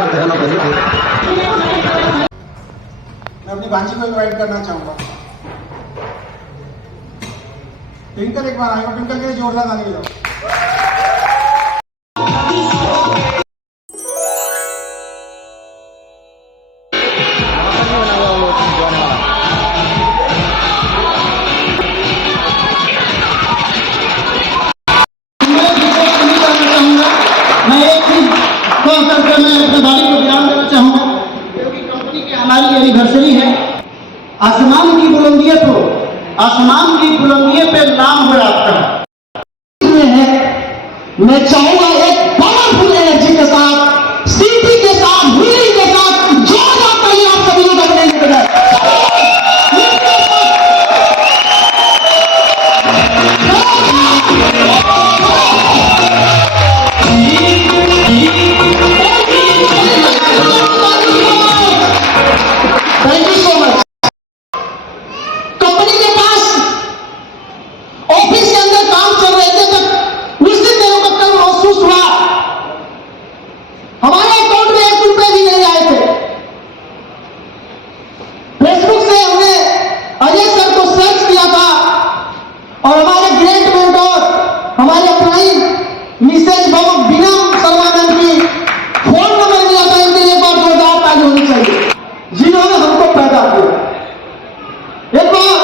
मैं अपनी भांजी को इनवाइट करना चाहूंगा। ट्विंकल एक बार आएगा, ट्विंकल के लिए जोरदार ताली बजाओ। हमारी एनिवर्सरी है। आसमान की बुलंदियों पे नाम हो आपका है। मैं चाहूंगा एक पावरफुल एनर्जी के साथ, सीटी के साथ, व्हीलिंग के साथ जोरदार ताली आप सभी लोग अपने लिए बजाएं। Thank you so much. Company के पास ऑफिस के अंदर काम चल रहे थे तक उस दिन मेरे को कल महसूस हुआ हमारे अकाउंट में 1 रुपए भी नहीं आए थे। फेसबुक से हमने अजय सर को सर्च किया था और हमारे ग्रेट मेंटोर, हमारे अपराइन मिसेज बीना सर्वानंद की फोन नंबर मिला था। इनके लिए एक बार जोरदार ताली होनी चाहिए जिन्होंने हमको पैदा किया। एक बार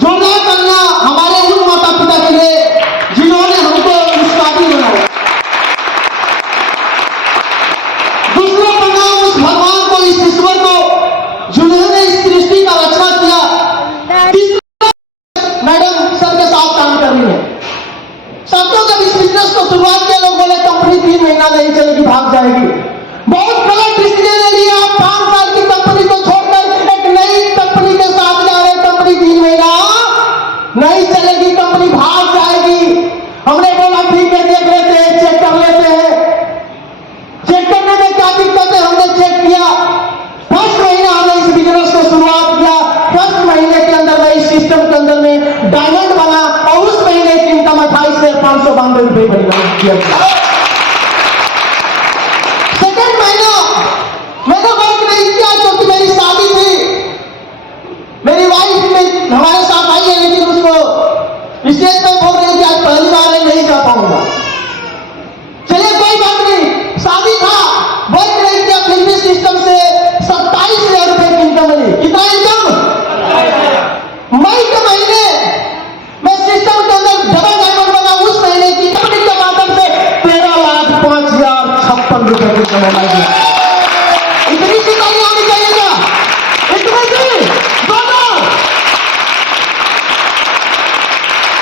जोरदार तालियां हमारे उन माता पिता के लिए जिन्होंने हमको इस काबिल बनाया। दूसरा प्रणाम उस भगवान को, इस ईश्वर को जिन्होंने इस सृष्टि का रचना किया। तीसरा मैडम सर के साथ काम कर रही है। साथियों, जब इस बिजनेस को शुरुआत किया लोग बोले कंपनी 3 महीना नहीं चलेगी, भाग जाएगी। बहुत गलत डिसीजन ले लिया। 5 साल की कंपनी को छोड़कर एक नई कंपनी के साथ जा रहे। कंपनी 3 महीना नहीं चलेगी, कंपनी भाग जाएगी। हमने बोला ठीक है, देख लेते हैं, चेक कर लेते हैं। चेक करने में क्या दिक्कत है, हमने चेक किया। फर्स्ट महीना हमने इस बिजनेस को शुरुआत किया। फर्स्ट महीने के अंदर मैं इस सिस्टम के अंदर में डायमंड बना और उस महीने की इनकम 28,592 रुपए बनी। सेकेंड महीना मैंने वर्क नहीं किया क्योंकि मेरी शादी थी। मेरी वाइफ में हमारे साथ आई है, लेकिन उसको स्टेज पर बोल रही थी आज पहली बार है, नहीं जा पाऊंगा। चलिए कोई बात नहीं, शादी था, वर्क नहीं किया, फिर भी सिस्टम से 27,000 रुपए की इनकम मिली। कितना इनकम? मई के महीने मैं सिस्टम के अंदर डबल डायमंड बना। उस महीने की कंपनी के माध्यम से 13,05,056 रुपए की कमाई की। इतनी सी ताली आनी चाहिए क्या? इतनी सी दोनों।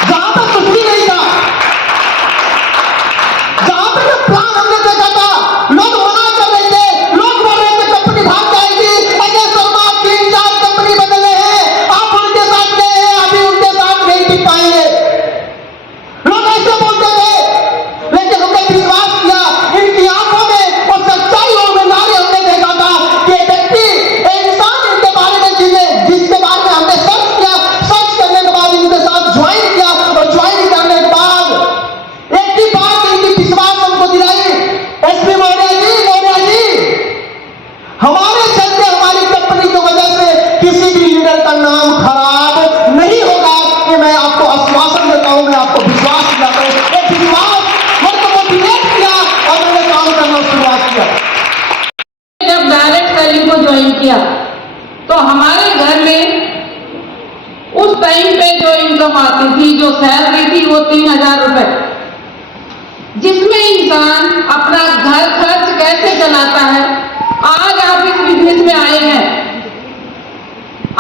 जहां तक कुछ भी नहीं था, जहां पे जो प्लान हमने देखा था, लोग मना कर रहे थे, लोग बोल रहे थे कंपनी भाग जाएगी। अजय शर्मा 3-4 कंपनी बदले हैं, आप उनके साथ गए हैं, अभी उनके साथ नहीं टिक पाएंगे। लोग ऐसे बोलते थे, लेकिन हमने विश्वास किया। इनकी आंखों में और सच्चाइयों में नारे हमने देखा था कि व्यक्ति, इंसान इनके बारे में चीजें जिसके बारे में हमने सर्च किया, सर्च करने के बाद इनके साथ ज्वाइन किया और ज्वाइन करने के बाद एक ही बात इनकी विश्वास हमको दिलाई। एसपी मौर्य जी, हमारे चलते हमारी कंपनी की वजह से किसी भी लीडर का नाम खराब नहीं होगा। कि मैं आपको आश्वासन देता हूं, मैं आपको विश्वास दिलाता हूं। एक विश्वास मेरे को मोटिवेट किया और मैंने काम करना शुरुआत किया। जब डायरेक्ट सेलिंग को ज्वाइन किया तो हमारे घर में उस टाइम पे जो इनकम आती थी, जो सैलरी थी, वो 3,000 रुपए, जिसमें इंसान अपना घर खर्च कैसे चलाता है। आज आप इस बिजनेस में आए हैं,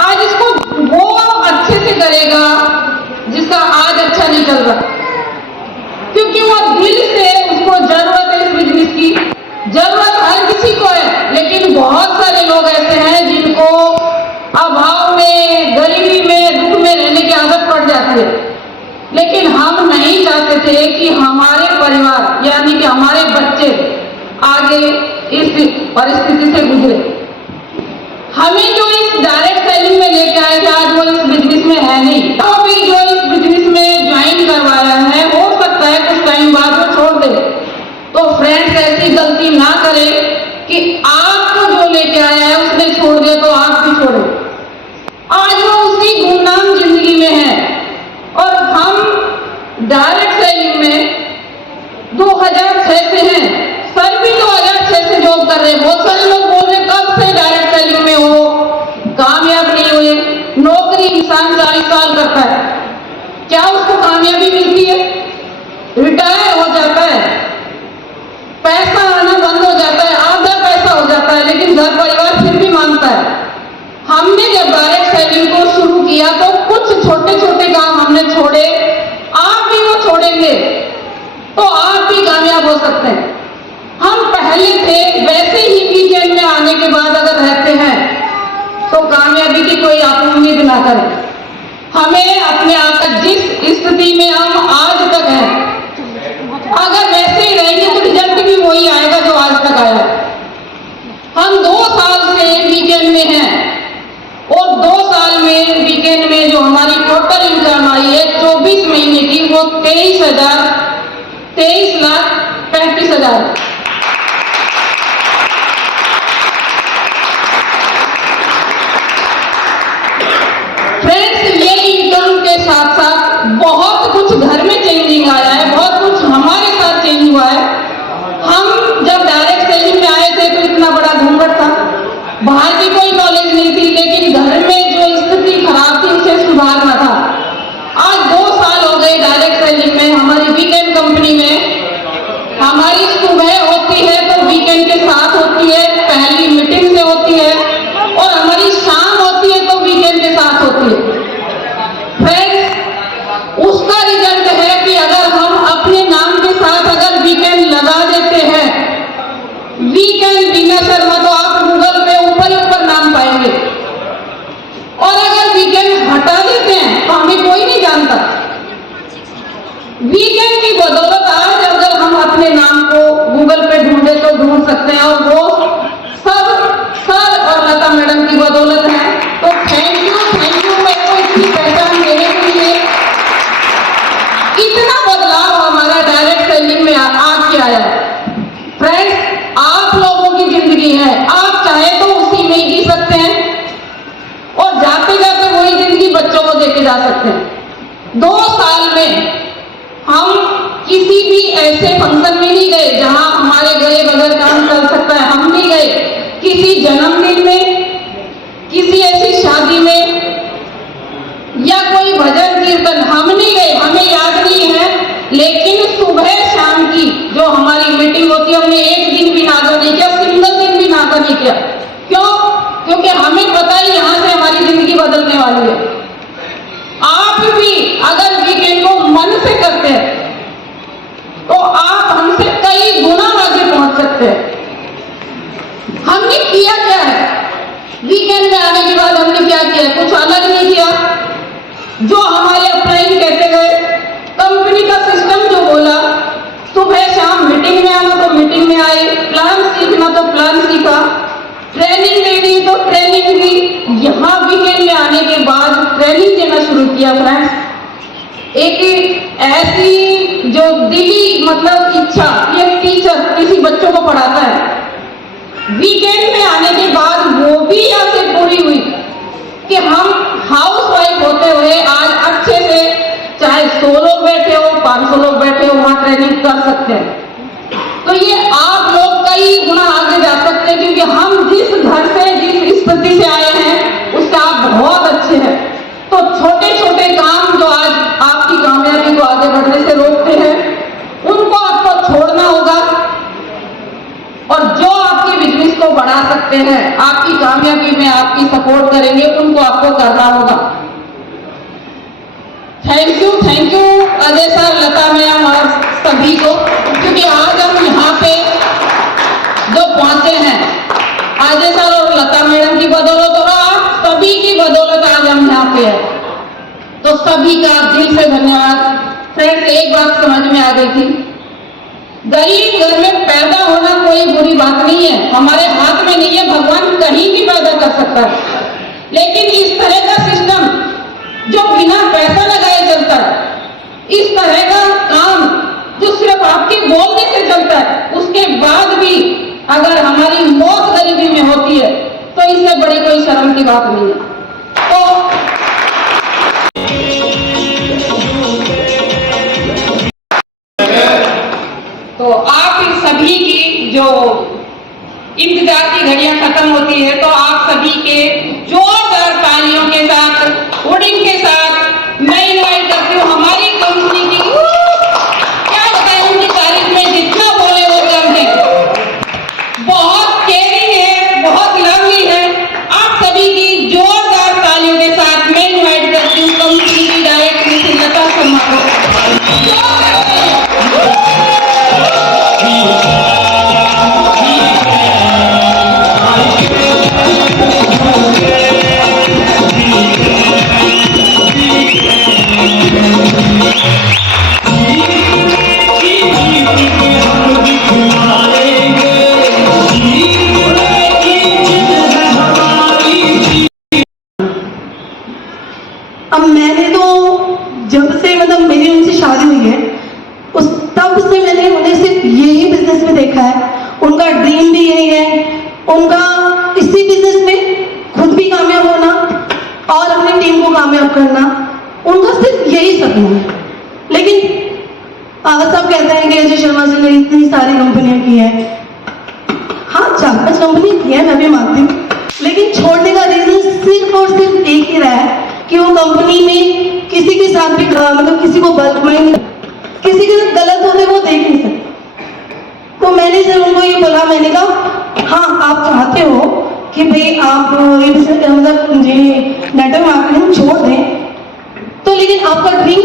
आज इसको वो अच्छे से करेगा जिसका आज अच्छा नहीं चल रहा, क्योंकि वो दिल से उसको जरूरत है इस बिजनेस की। जरूरत हर किसी को है, लेकिन बहुत सारे लोग ऐसे हैं जिनको अभाव में, गरीबी में, दुख में रहने की आदत पड़ जाती है। लेकिन हम नहीं चाहते थे कि हमारे परिवार यानी कि हमारे बच्चे आगे इस परिस्थिति से गुजरे। हमें जो इस डायरेक्ट सेलिंग में लेके आए थे, आज वो इस बिजनेस में है नहीं। तो भी जो इस बिजनेस में ज्वाइन करवाया है, हो सकता है कुछ टाइम बाद वो छोड़ दे। तो फ्रेंड्स ऐसी गलती ना करें कि आपको जो लेके आया है उसने छोड़ दिया तो आप भी छोड़े। आज वो उसी गुमनाम जिंदगी में है और हम डायरेक्ट सेलिंग में 2006 से हैं। सर भी 2006 से जॉब कर रहे हैं। बहुत सारे लोग बोल रहे कब से डायरेक्ट सेलिंग में हो, कामयाब नहीं हुए। नौकरी इंसान 40 साल करता है, क्या उसको कामयाबी मिलती है? रिटायर हो जाता है, पैसा आना बंद हो जाता है, आधा पैसा हो जाता है, लेकिन घर परिवार फिर भी मांगता है। हमने जब डायरेक्ट सेलिंग को शुरू किया तो कुछ छोटे छोटे काम हमने छोड़े, आप भी वो छोड़ेंगे तो आप भी कामयाब हो सकते हैं। हम पहले थे वैसे ही वीकेंड में आने के बाद अगर रहते हैं तो कामयाबी की कोई आप उम्मीद ना करें। हमें अपने आप जिस स्थिति में हम आज तक हैं, अगर वैसे ही रहेंगे तो रिजल्ट भी वही आएगा जो आज तक आया। हम 2 साल से वीकेंड में हैं और 2 साल में वीकेंड में जो हमारी टोटल इनकम आई है 24 महीने की, वो 23,35,000। फ्रेंड्स, ये इनकम के साथ साथ बहुत कुछ घर में चेंजिंग आया है, बहुत कुछ हमारे साथ चेंज हुआ है। हम जब डायरेक्ट सेलिंग में आए थे तो इतना बड़ा घूंघट था, बाहर की कोई नॉलेज नहीं थी, लेकिन घर में जो स्थिति खराब थी उसे सुधारना था। आज 2 साल हो गए डायरेक्ट सेलिंग में। हमारी वीकेंड कंपनी में हमारी सुबह होती है तो वीकेंड के साथ होती है, पहली मीटिंग से होती है, और हमारी शाम होती है तो वीकेंड के साथ होती है। फ्रेंड्स, उसका रिजल्ट है कि अगर हम अपने नाम के साथ अगर वीकेंड लगा देते हैं, वीकेंड बीना शर्मा, तो आप गूगल पे ऊपर ऊपर नाम पाएंगे। और अगर वीकेंड हटा देते हैं तो हमें कोई नहीं जानता। वीकेंड की बदौलत आज अगर हम अपने नाम को गूगल पे ढूंढे तो ढूंढ सकते हैं, और वो सब सर और लता मैडम की बदौलत है। तो थैंक यू मेरे को इतनी पहचान देने के लिए। इतना बदलाव हमारा डायरेक्ट सेलिंग में आके आया है। फ्रेंड्स, आप लोगों की जिंदगी है, आप चाहे तो उसी में ही जी सकते हैं और जाते जाते वही जिंदगी बच्चों को देके जा सकते हैं। 2 साल में हम किसी भी ऐसे फंक्शन में नहीं गए जहां हमारे गए बगैर काम चल सकता है। हम नहीं गए किसी जन्मदिन में, किसी ऐसी शादी में या कोई भजन कीर्तन, हम नहीं गए, हमें याद नहीं है। लेकिन सुबह शाम की जो हमारी मीटिंग होती है, हमने एक दिन भी नागा नहीं किया, सिंगल दिन भी नागा नहीं किया। क्यों? क्योंकि हमें पता है यहां से हमारी जिंदगी बदलने वाली है। आप भी अगर वीकेंड को मन से करते हैं तो आप हमसे कई गुना आगे पहुंच सकते हैं। हमने किया क्या है? वीकेंड में आने के बाद हमने क्या किया? कुछ अलग नहीं किया। जो हमारे अपलाइन कहते गए, कंपनी का सिस्टम जो बोला, सुबह शाम मीटिंग में आना तो मीटिंग में आए, प्लान सीखना तो प्लान सीखा, ट्रेनिंग देनी तो ट्रेनिंग दी। यहाँ वीकेंड में आने के बाद ट्रेनिंग देना शुरू किया। फ्रेंड्स, एक ऐसी जो दिली मतलब इच्छा, ये टीचर किसी बच्चों को पढ़ाता है, वीकेंड में आने के बाद वो भी ऐसे पूरी हुई कि हम हाउस वाइफ होते हुए आज अच्छे से, चाहे 100 लोग बैठे हो, 500 लोग बैठे हो, वहां ट्रेनिंग कर सकते हैं। तो ये आप लोग कई गुना आगे जा सकते हैं, क्योंकि हम जिस घर से, जिस स्थिति से आए हैं उससे आप बहुत अच्छे हैं। तो छोटे छोटे काम जो आज आपकी कामयाबी को आगे बढ़ने से रोकते हैं, उनको आपको छोड़ना होगा, और जो आपके बिजनेस को बढ़ा सकते हैं, आपकी कामयाबी में आपकी सपोर्ट करेंगे, उनको आपको करना होगा। Thank you Ajay sir, Lata ma'am और सभी को, क्योंकि आज हम यहाँ पे जो पहुंचे हैं अजय सर और लता मैडम की बदौलत, और आप सभी की बदौलत आज हम यहाँ पे हैं। तो सभी का दिल से धन्यवाद। फ्रेंड्स, एक बात समझ में आ गई थी, गरीब घर में पैदा होना कोई बुरी बात नहीं है, हमारे हाथ में नहीं है, भगवान कहीं भी पैदा कर सकता है। लेकिन इस तरह का सिस्टम जो बिना पैसा लगाए चलता है, इस तरह का काम जो सिर्फ आपके बोलने से चलता है, उसके बाद भी अगर हमारी मौत गरीबी में होती है तो इससे बड़ी कोई शर्म की बात नहीं है। तो आप सभी की जो इंतजार की घड़ियां खत्म होती है तो आप सभी के जोरदार तालियों के साथ, होर्डिंग के साथ मैं इनवाइट करती हूँ हमारी कंपनी की। क्या बताएं उनकी तारीफ में, जितना बोले वो कम है। बहुत केयरिंग है, बहुत लवली है। आप सभी की जोरदार तालियों के साथ मैं इनवाइट करती हूँ कंपनी की डायरेक्टर मिसेस लता शर्मा को। अब मैंने तो जब से मतलब मेरी उनसे शादी हुई है उस तब से मैंने उन्हें सिर्फ यही बिजनेस में देखा है। उनका ड्रीम भी यही है, उनका इसी बिजनेस में खुद भी कामयाब होना और अपनी टीम को कामयाब करना, उनका सिर्फ यही सपना है। लेकिन सब कहते हैं कि अजय शर्मा जी ने इतनी सारी कंपनियां की है। हाँ, 4-5 कंपनी की है, मैं भी मानती हूँ, लेकिन छोड़ने का रीजन सिर्फ और सिर्फ एक ही रहा है कि वो कंपनी में किसी के साथ भी मतलब किसी को बल्क में किसी के साथ गलत होते वो देख नहीं सकते। तो मैंने जब उनको ये बोला, मैंने कहा हाँ आप चाहते हो कि भाई आप ये मतलब ये नेटवर्क मार्केटिंग छोड़ दें, तो लेकिन आपका ड्रीम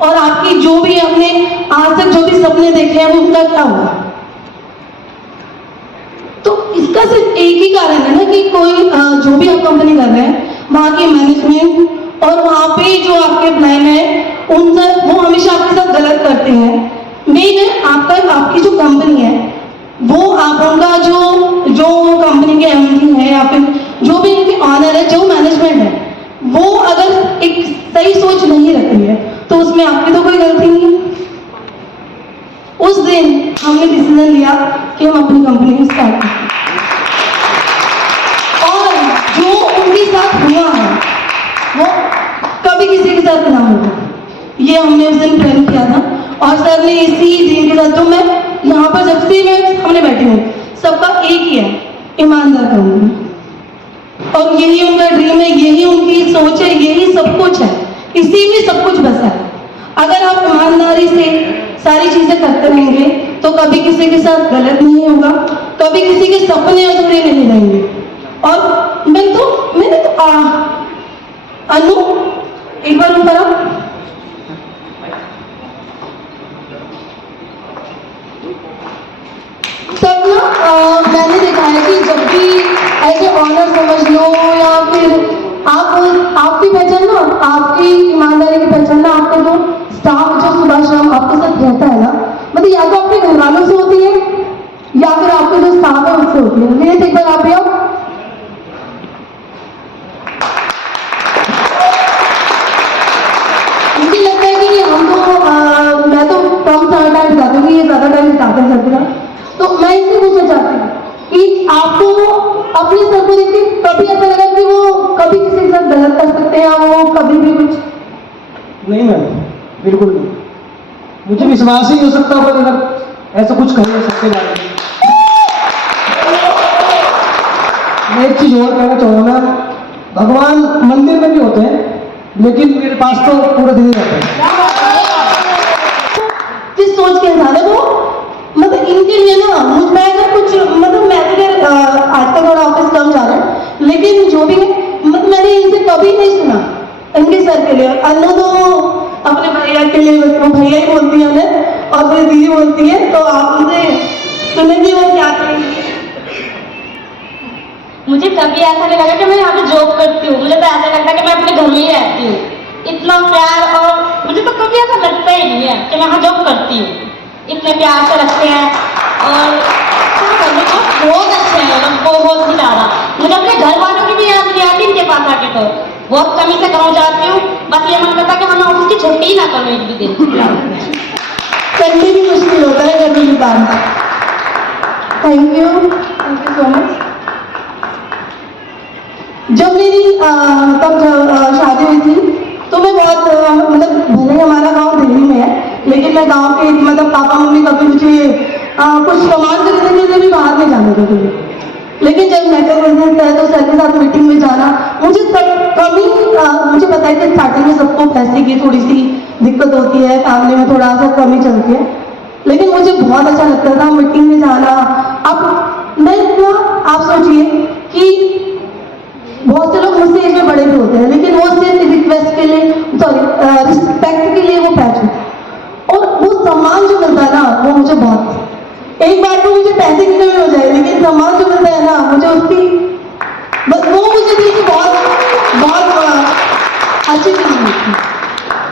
और आपकी जो भी आपने आज तक जो भी सपने देखे हैं वो उनका क्या हुआ? तो इसका सिर्फ एक ही कारण है ना कि कोई जो भी आप कंपनी कर रहे हैं वहाँ की मैनेजमेंट और वहाँ पे जो आपके एम्प्लॉय हैं उनसे वो हमेशा आपके साथ गलत करते हैं। मेन है आपकी जो कंपनी है वो आप उनका जो कंपनी के एमडी है या फिर जो भी इनके ऑनर है, जो मैनेजमेंट है, वो अगर एक सही सोच नहीं रखती है तो उसमें आपकी तो कोई गलती नहीं है। उस दिन हमने डिसीजन लिया कि हम अपनी कंपनी स्टार्ट करें और जो उनके साथ हुआ है वो कभी किसी के साथ ना होगा, ये हमने उस दिन प्लान किया था। और सर ने इसी दिन के साथ, तो मैं यहाँ पर जब से मैं हमने बैठी हूँ सबका एक ही है, ईमानदार कहूँगी। और यही उनका ड्रीम है, यही उनकी सोच है, यही सब कुछ है, इसी में सब कुछ बसा है। अगर आप ईमानदारी से सारी चीजें करते रहेंगे तो कभी किसी के साथ गलत नहीं होगा, कभी किसी के सपने अधूरे नहीं रहेंगे। और मैंने तो अनु एक बार ऊपर आओ। तब ना मैंने देखा है कि जब भी ऐसे ऑनर समझ लो या फिर आपकी पहचान ना, आपकी ईमानदारी की पहचान ना, आपका जो स्टाफ जो सुबह शाम आपके साथ रहता है ना, मतलब या तो आपके घर वालों से होती है या फिर आपके जो स्टाफ है उससे होती है। मेरे से एक बार आप भी आओ। मुझे लगता है कि हम तो मैं तो कम समय टाइम बिताती हूँ, ये ज्यादा टाइम बिताते हैं सबके साथ। तो मैं इससे पूछना चाहती हूँ कि आपको अपने सर को देख के कभी ऐसा लगा कि वो कभी किसी के साथ गलत कर सकते हैं, वो कभी भी कुछ? नहीं मैम, बिल्कुल नहीं। मुझे विश्वास ही नहीं हो सकता अगर ऐसा कुछ कर सकते बारे में। मैं एक चीज और कहना चाहूँगा, भगवान मंदिर में भी होते हैं लेकिन मेरे पास तो पूरा दिन ही रहता है। किस सोच के हिसाब है वो, मतलब इनके लिए ना मुझ में अगर कुछ मतलब मैं आजकल थोड़ा ऑफिस कम जा रहा है, लेकिन जो भी है मतलब मैंने इनसे कभी नहीं सुना इनके सर के लिए। अनु तो अपने भैया के लिए उसको भैया ही बोलती है उन्हें और फिर दीदी बोलती है, तो आप उनसे सुनेंगे वो क्या करेंगे। मुझे कभी ऐसा नहीं लगा कि मैं यहाँ पे जॉब करती हूँ, मुझे तो ऐसा लगता है कि मैं अपने घर में ही रहती हूँ। इतना प्यार, और मुझे तो कभी ऐसा लगता ही नहीं है कि मैं यहाँ जॉब करती हूँ। इतने प्यार से रखते हैं और बहुत अच्छे हैं लोग, बहुत ही ज़्यादा। मुझे अपने घर वालों की भी याद नहीं आती इनके पास आके, तो बहुत कमी से गाँव जाती हूँ। बस ये मन करता कि हमें ऑफिस की छुट्टी ही ना करूँ एक भी दिन। करने भी मुश्किल होता है कभी भी काम। Thank you so much. जब मेरी तब जब शादी हुई थी तो मैं बहुत मतलब भले हमारा गांव दिल्ली में है, लेकिन मैं गांव के मतलब पापा मम्मी कभी मुझे कुछ सामान खरीदने के लिए भी बाहर नहीं जाने देते थे। लेकिन जब नेटवर्क बिजनेस है तो सर के साथ मीटिंग में जाना मुझे कमी मुझे पता है कि स्टार्टिंग में सबको पैसे की थोड़ी सी दिक्कत होती है, फैमिली में थोड़ा सा कमी चलती है, लेकिन मुझे बहुत अच्छा लगता था मीटिंग में जाना। अब मैं इतना आप सोचिए कि बहुत से लोग मुझसे एज में बड़े भी होते हैं, लेकिन वो सिर्फ रिक्वेस्ट के लिए सॉरी रिस्पेक्ट के लिए वो पैसे और वो सम्मान जो मिलता है ना वो मुझे बहुत, एक बार तो मुझे पैसे की कमी हो जाए लेकिन सम्मान जो मिलता है ना मुझे उसकी बस वो मुझे दिल की बहुत अच्छी चीज मिलती।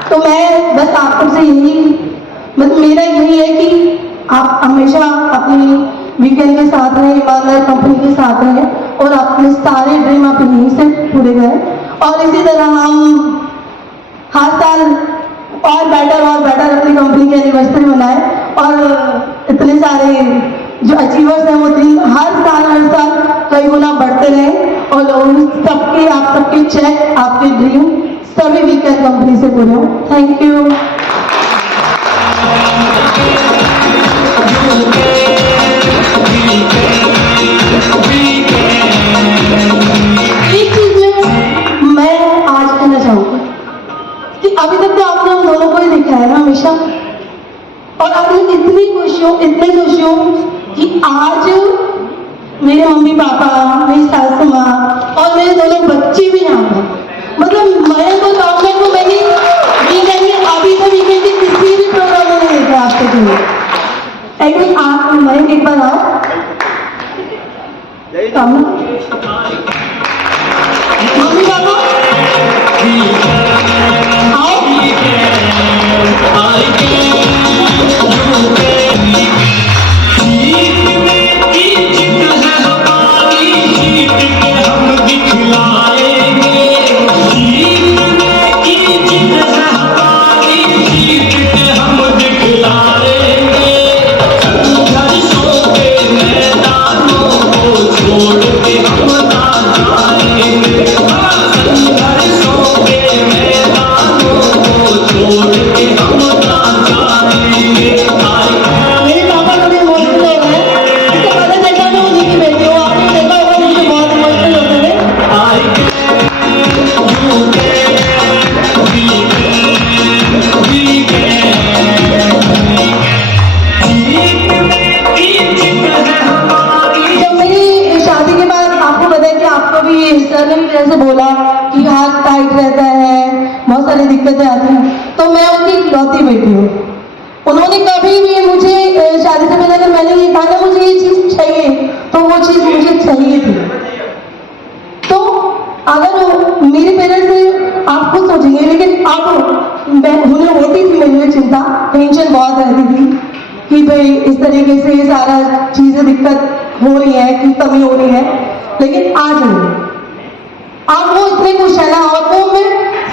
तो मैं बस आप सबसे यही मतलब मेरा यही है कि आप हमेशा अपनी वीकेंड के साथ रहें, ईमानदार कंपनी के साथ रहें और अपने सारे ड्रीम आप यहीं से पूरे करें और इसी तरह हम हर साल और बेटर अपनी कंपनी की एनिवर्सरी मनाएं और इतने सारे जो अचीवर्स हैं वो हर साल कई गुना बढ़ते रहें और लोग आप सबके चेक आपके ड्रीम सभी वीकेंड कंपनी से पूरे हों। Thank you. एक चीज में मैं आज कहना चाहूंगी कि अभी तक तो आपने हम दोनों को ही देखा है ना हमेशा, और आज मैं इतनी खुश हूँ कि आज मेरे मम्मी पापा, मेरी सासू माँ और मेरे दोनों बच्चे भी यहाँ पर, मतलब मैं तो चाहूंगा को मैंने वीकेंड में अभी तो वीकेंड के किसी भी प्रोग्राम में नहीं देखा आपके लिए। एक आप मैं एक बार आओ मम्मी पापा से बोला कि हाथ टाइट रहता है, बहुत सारी दिक्कतें आती हैं, तो मैं उनकी इकलौती बेटी हूँ। उन्होंने कभी भी मुझे शादी से पहले अगर मैंने ये कहा ना मुझे ये चीज चाहिए तो वो चीज मुझे चाहिए थी। तो अगर मेरे पेरेंट्स आप खुद सोचेंगे, लेकिन अब उन्हें होती थी मेरे लिए चिंता, टेंशन बहुत रहती थी कि भाई इस तरीके से सारा चीजें दिक्कत हो रही है कि कमी हो रही है, लेकिन आज नहीं। आज वो इतने खुश है ना, और वो मैं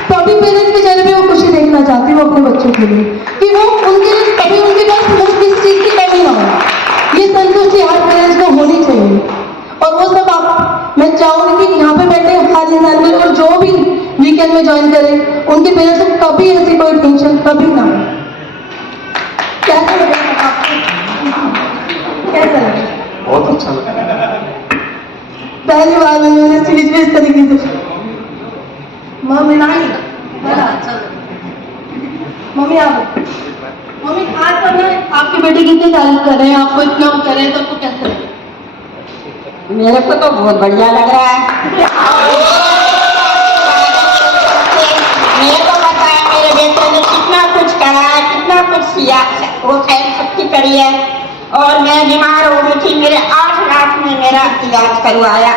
सभी पेरेंट्स के चेहरे पे वो खुशी देखना चाहती हूँ अपने बच्चों के लिए कि वो उनके कभी उनके पास किस चीज की कमी ना हो। ये संतुष्टि हर पेरेंट्स को होनी चाहिए और वो सब आप मैं चाहूंगी कि यहाँ पे बैठे हर इंसान में और जो भी वीकेंड में ज्वाइन करे उनके पेरेंट्स को कभी ऐसी कोई टेंशन कभी ना हो। कैसा लगा आपको? कैसा लगा? बहुत अच्छा लगा। पहली बार मैंने स्टेज पे इस तरीके से मम्मी नहीं मम्मी आप मम्मी आज पर ना आपकी बेटी कितनी तारीफ कर रहे हैं, आपको इतना कर रहे हैं, तो आपको कैसा लगा? मेरे को तो बहुत बढ़िया लग रहा है। मेरे को पता है मेरे बेटे ने कितना कुछ करा है, कितना कुछ किया, वो खैर शक्ति करी है। और मैं बीमार हो गई थी, मेरे 8 लाख में मेरा इलाज करवाया।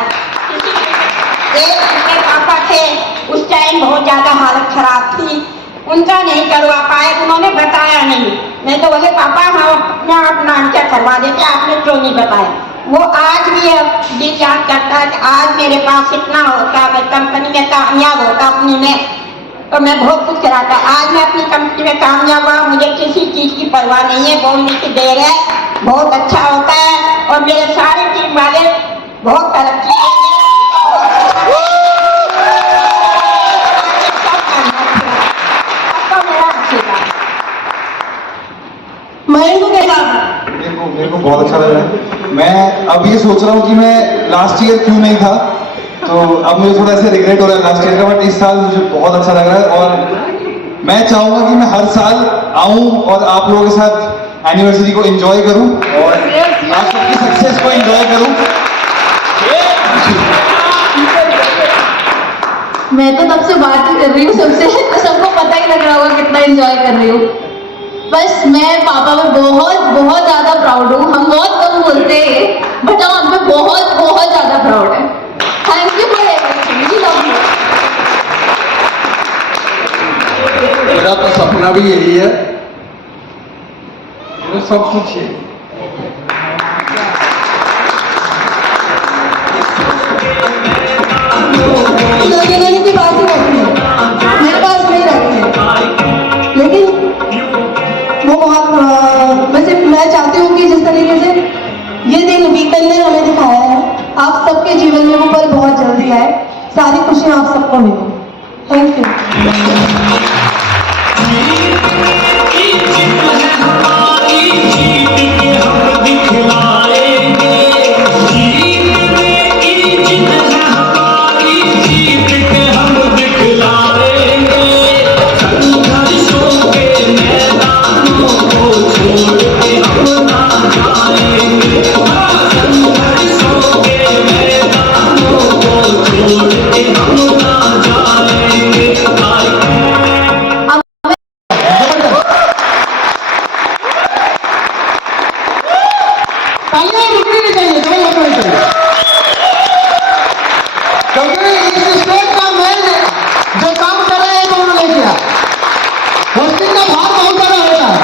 एक मेरे पापा थे, उस टाइम बहुत ज्यादा हालत खराब थी, उनका नहीं करवा पाए, उन्होंने बताया नहीं। मैं तो बोले पापा हम अपने आप नाम क्या करवा देते, आपने क्यों नहीं बताया। वो आज भी दिल याद करता है कि आज मेरे पास इतना होता, मैं कंपनी में कामयाब होता अपनी में, तो मैं बहुत कुछ कराता। आज मैं अपनी कंपनी में कामयाब हुआ, मुझे किसी चीज की परवाह नहीं है, बोलने की देर है। बहुत अच्छा होता है और मेरे सारे टीम वाले बहुत तरक्की मयंक को कैसा? मेरे को बहुत अच्छा लग रहा है। मैं अब ये सोच रहा हूँ कि मैं लास्ट ईयर क्यों नहीं था, तो अब मुझे थोड़ा ऐसे रिग्रेट हो रहा है लास्ट ईयर का, बट इस साल मुझे बहुत अच्छा लग रहा है और मैं चाहूंगा कि मैं हर साल आऊं और आप लोगों के साथ एनिवर्सरी को एंजॉय करूं और आप सबकी सक्सेस को एंजॉय करूं। मैं तो तब से बात ही कर रही हूँ सबसे, तो सबको पता ही लग रहा होगा कितना एंजॉय कर रही हूँ। बस मैं पापा में बहुत बहुत ज्यादा प्राउड हूँ। हम बहुत कम बोलते हैं बट हम हम पे बहुत बहुत ज्यादा प्राउड है। Thank you for everything, we love you. मेरा तो सपना भी यही है, मेरा सब कुछ है। लेने की बात ही रखी है, मेरे पास नहीं रखी है, लेकिन वो बहुत वैसे मैं चाहती हूँ कि जिस तरीके से ये दिन वीकेंड ने हमें दिखाया है, आप सबके जीवन में वो पल बहुत जल्दी आए, सारी खुशियाँ आप सबको मिले। Thank you. तालियां रुकनी नहीं चाहिए, कोई रुकना नहीं चाहिए, क्योंकि इस स्टेट का मेन जो काम कर रहे हैं तो उन्होंने किया। होस्टिंग का भार बहुत ज्यादा होता है,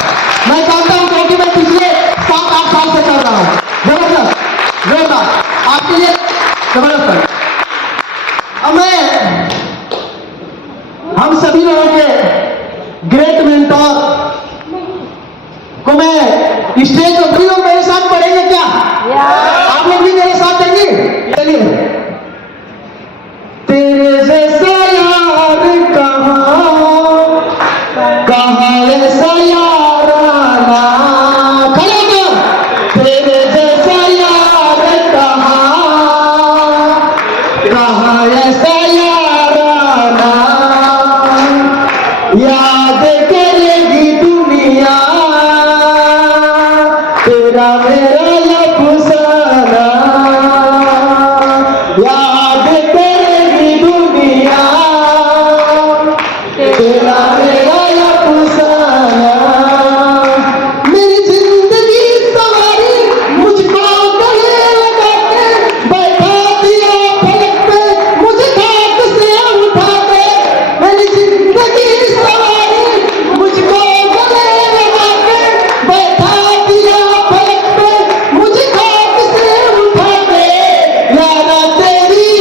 मैं जानता हूँ क्योंकि मैं पिछले 7-8 साल से कर रहा हूँ। जबरदस्त, जोरदार, आपके लिए जबरदस्त है। अब मैं हम सभी लोगों के ग्रेट मेंटोर को मैं स्टेज पर, सभी लोग मेरे साथ पढ़ेंगे क्या? आप लोग भी मेरे साथ देंगे? चलिए। तेरे जैसा यार कहाँ, कहाँ ऐसा यार आना, खड़े होकर। तेरे जैसा यार कहाँ, कहाँ ऐसा यार आना, याद करेगी दुनिया तेरा मेरा अफसाना, याद करेगी दुनिया तेरा मेरा अफसाना। मेरी जिंदगी सवारी मुझको गले लगा के, बैठा दिया फलक पे मुझे खाक से उठा के। मेरी जिंदगी सवारी मुझको गले लगा के, बैठा दिया फलक पे मुझे खाक से उठा के। यारा तेरी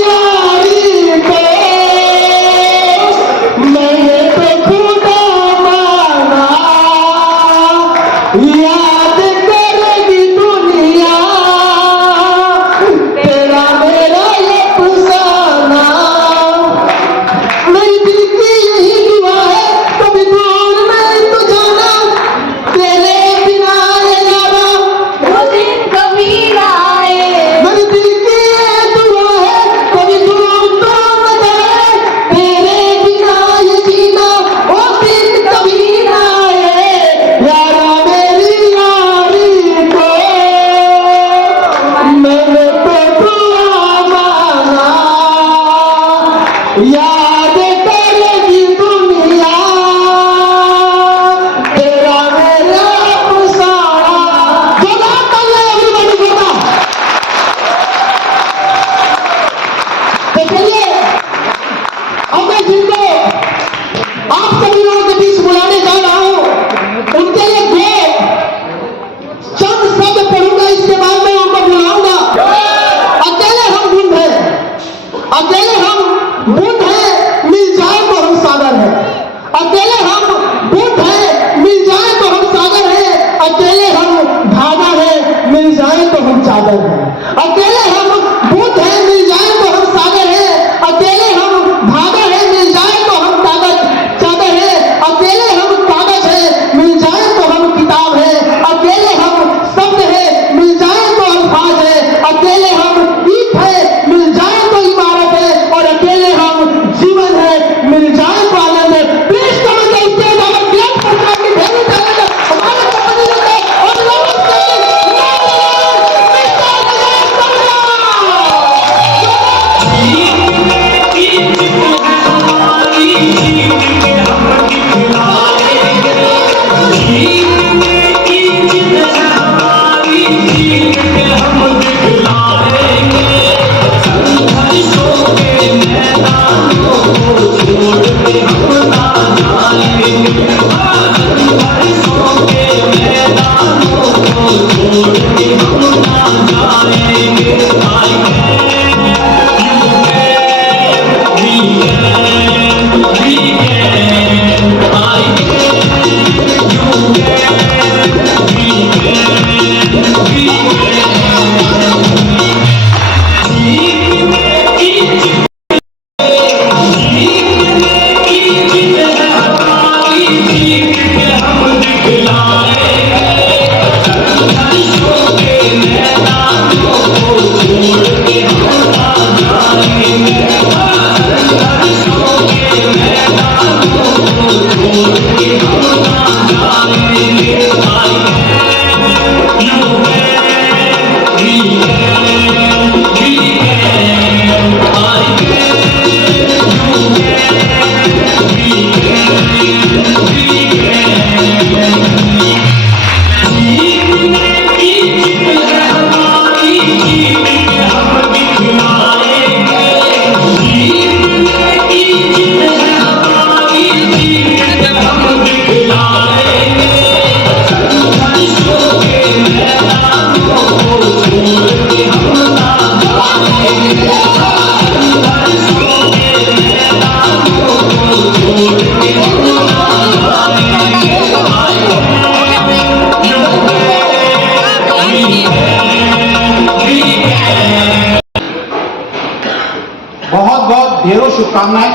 बहुत बहुत ढेरों शुभकामनाएं।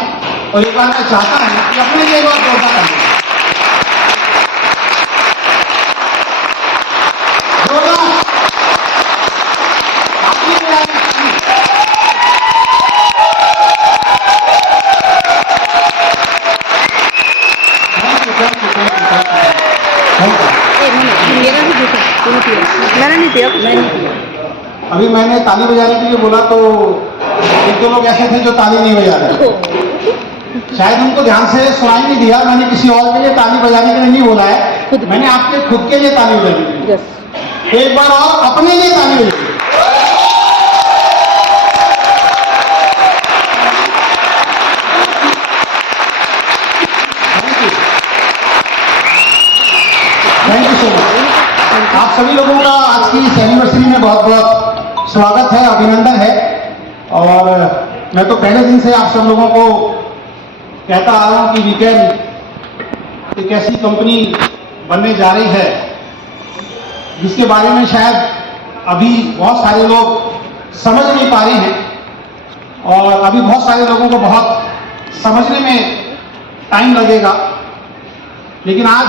और एक बार मैं चाहता हूं कि अपने लिए बहुत जोरदार ताली। जोरदार। आपकी तैयारी की। Thank you, thank you, thank you, thank you, thank you। मैंने नहीं दिया। अभी मैंने ताली बजाने के लिए बोला तो एक दो लोग ऐसे थे जो ताली नहीं बजा रहे। शायद उनको ध्यान से सुनाई नहीं दिया। मैंने किसी और के लिए ताली बजाने के लिए नहीं बोला है, मैंने आपके खुद के लिए ताली बजाने के लिए। एक बार और अपने लिए ताली बजाइए। Thank you so much. आप सभी लोगों का आज की इस एनिवर्सरी में बहुत बहुत स्वागत है, अभिनंदन है। और मैं तो पहले दिन से आप सब लोगों को कहता आ रहा हूं कि वीकेंड एक ऐसी कंपनी बनने जा रही है जिसके बारे में शायद अभी बहुत सारे लोग समझ नहीं पा रहे हैं और अभी बहुत सारे लोगों को बहुत समझने में टाइम लगेगा। लेकिन आज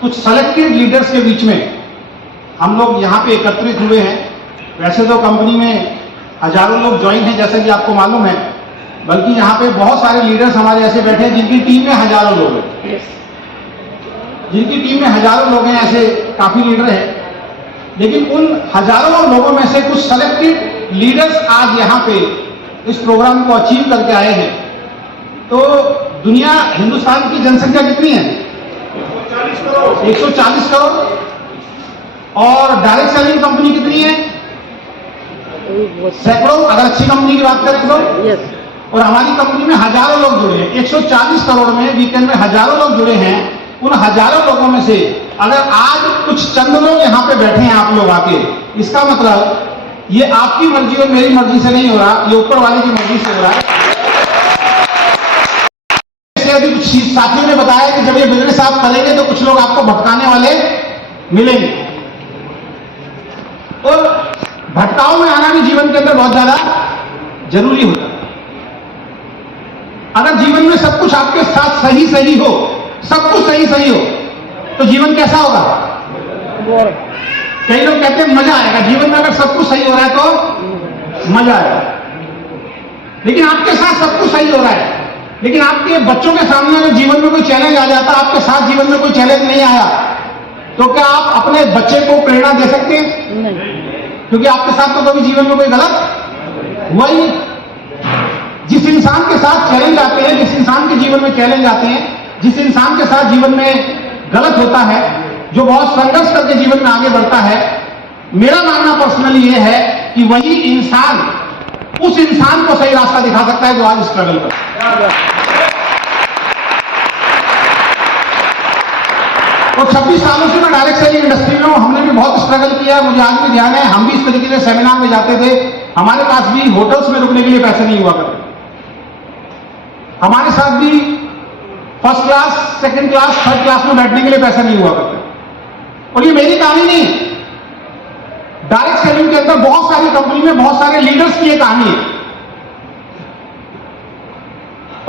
कुछ सेलेक्टेड लीडर्स के बीच में हम लोग यहाँ पे एकत्रित हुए हैं। वैसे तो कंपनी में हजारों लोग ज्वाइन हैं जैसा कि आपको मालूम है, बल्कि यहाँ पे बहुत सारे लीडर्स हमारे ऐसे बैठे हैं जिनकी टीम में हजारों लोग हैं। जिनकी टीम में हजारों लोग हैं, ऐसे काफी लीडर हैं। लेकिन उन हजारों लोगों में से कुछ सेलेक्टेड लीडर्स आज यहाँ पे इस प्रोग्राम को अचीव करके आए हैं। तो दुनिया, हिंदुस्तान की जनसंख्या कितनी है? 140 करोड़। और डायरेक्ट सेलिंग कंपनी कितनी है? सैकड़ों, अगर अच्छी कंपनी की बात करें तो। और हमारी कंपनी में हजारों लोग जुड़े हैं। 140 करोड़ में वीकेंड में हजारों लोग जुड़े हैं। उन हजारों लोगों में से अगर आज कुछ चंद लोग यहाँ पे बैठे हैं, आप लोग आके, इसका मतलब ये आपकी मर्जी और मेरी मर्जी से नहीं हो रहा, ये ऊपर वाले की मर्जी से हो रहा है। अभी कुछ साथियों ने बताया कि जब ये बिजनेस आप करेंगे तो कुछ लोग आपको भटकाने वाले मिलेंगे। और भटकाव में आना भी जीवन के अंदर बहुत ज्यादा जरूरी होता है। अगर जीवन में सब कुछ आपके साथ सही सही हो, सब कुछ सही सही हो, तो जीवन कैसा होगा? कई लोग कहते हैं मजा आएगा। जीवन में अगर सब कुछ सही हो रहा है तो मजा आएगा। लेकिन आपके साथ सब कुछ सही हो रहा है, लेकिन आपके बच्चों के सामने अगर जीवन में कोई चैलेंज आ जाता, आपके साथ जीवन में कोई चैलेंज नहीं आया, तो क्या आप अपने बच्चे को प्रेरणा दे सकते हैं? क्योंकि आपके साथ तो कभी जीवन में कोई गलत हुआ ही नहीं। जिस इंसान के साथ चैलेंज आते हैं, जिस इंसान के जीवन में चैलेंज आते हैं, जिस इंसान के साथ जीवन में गलत होता है, जो बहुत संघर्ष करके जीवन में आगे बढ़ता है, मेरा मानना पर्सनली ये है कि वही इंसान उस इंसान को सही रास्ता दिखा सकता है जो आज स्ट्रगल करता है। और 26 सालों से मैं डायरेक्ट सेलिंग इंडस्ट्री में हूं। हमने भी बहुत स्ट्रगल किया, मुझे आज भी ध्यान है। हम भी इस तरीके से सेमिनार में जाते थे, हमारे पास भी होटल्स में रुकने के लिए पैसे नहीं हुआ करते। हमारे साथ भी first class, second class, third class में बैठने के लिए पैसा नहीं हुआ करते। और ये मेरी कहानी नहीं है, डायरेक्ट सेलिंग के अंदर बहुत सारी कंपनी में बहुत सारे लीडर्स की कहानी है।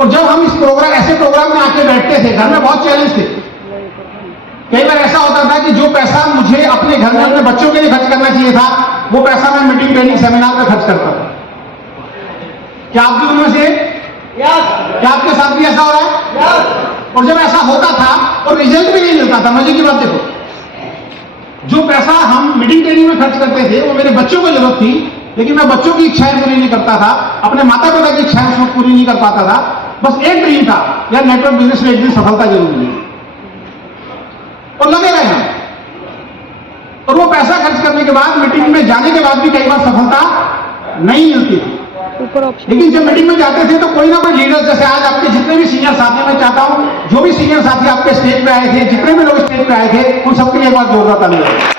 और जब हम इस प्रोग्राम, ऐसे प्रोग्राम में आके बैठते थे, घर में बहुत चैलेंज थे। कई बार ऐसा होता था कि जो पैसा मुझे अपने घर में अपने बच्चों के लिए खर्च करना चाहिए था, वो पैसा मैं मीटिंग, ट्रेनिंग, सेमिनार में खर्च करता था। क्या आप भी उनमें से? क्या आपके साथ भी ऐसा हो रहा है? और जब ऐसा होता था और रिजल्ट भी नहीं मिलता था, मजे की बात देखो, जो पैसा हम मीटिंग ट्रेनिंग में खर्च करते थे वो मेरे बच्चों को जरूरत थी, लेकिन मैं बच्चों की इच्छाएं पूरी नहीं करता था, अपने माता पिता की इच्छाएं उसमें पूरी नहीं कर पाता था। बस एक ड्रीम था, यार नेटवर्क बिजनेस में एक दिन सफलता जरूर मिलेगी। और लगे रहे हम, और वो पैसा खर्च करने के बाद, मीटिंग में जाने के बाद भी कई बार सफलता नहीं मिलती थी। लेकिन जब मीटिंग में जाते थे तो कोई ना कोई लीडर, जैसे आज आपके जितने भी सीनियर साथी, मैं चाहता हूं जो भी सीनियर साथी आपके स्टेज पे आए थे, जितने भी लोग स्टेज पे आए थे, उन सबके लिए एक बार जोरदार ताली बजाइए।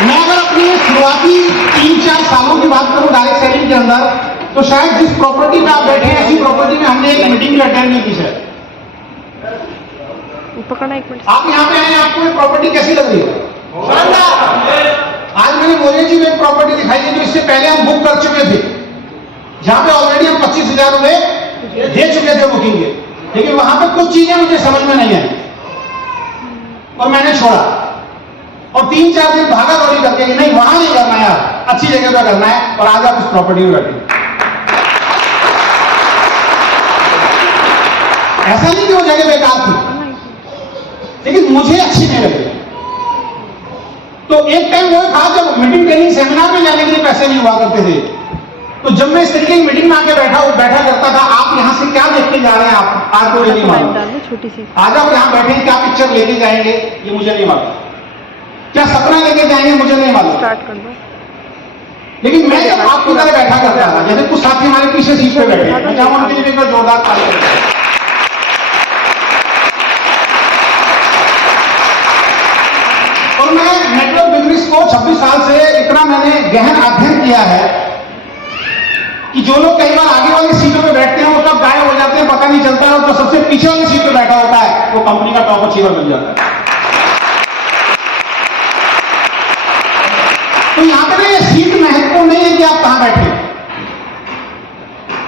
मैं अगर अपनी शुरुआती 3-4 सालों की बात करूं डायरेक्ट सेलिंग के अंदर, तो शायद जिस प्रॉपर्टी में आप बैठे हैं ऐसी प्रॉपर्टी में हमने एक मीटिंग भी अटेंड नहीं की शायद। आप यहाँ पे आए, आपको ये प्रॉपर्टी कैसी लग रही है? आज मैंने मोरेजी में एक प्रॉपर्टी दिखाई थी जो इससे पहले हम बुक कर चुके थे, जहां पे ऑलरेडी हम 25,000 रुपए दे चुके थे बुकिंग के, लेकिन वहां पे कुछ चीजें मुझे समझ में नहीं आई और मैंने छोड़ा और 3-4 दिन भागा दौड़ी करके कि नहीं वहां नहीं करना है, अच्छी जगह पर करना है, और आज आप उस प्रॉपर्टी में बैठे। ऐसा नहीं कि वो जगह बेकार थी, लेकिन मुझे अच्छी नहीं लगी। तो एक टाइम वो था जब मीटिंग ट्रेनिंग सेमिनार में जाने के लिए पैसे नहीं हुआ करते थे, तो जब मैं इस तरीके की मीटिंग में आके बैठा करता था, आप यहां से क्या देख के जा रहे हैं, आपको ये नहीं मालूम। आज आप यहां बैठे हैं, क्या पिक्चर लेके जाएंगे ये मुझे नहीं मालूम, क्या सपना लेके जाएंगे मुझे नहीं मालूम। लेकिन मैं जब आपकी तरह बैठा करता था, जैसे कुछ साथी हमारे पीछे सीट पे बैठे, मैं चाहूंगा उनके लिए एक जोरदार ताली बजाएं। और मैं नेटवर्क बिजनेस को 26 साल से इतना मैंने गहन अध्ययन किया है कि जो लोग कई बार आगे वाली सीटों में बैठते हैं वो कब गायब हो जाते हैं पता नहीं चलता है, और जो सबसे पीछे वाली सीट पे बैठा होता है वो कंपनी का टॉप अचीवर बन जाता है। तो यहां पर ये सीट महत्वपूर्ण नहीं है कि आप कहां बैठे।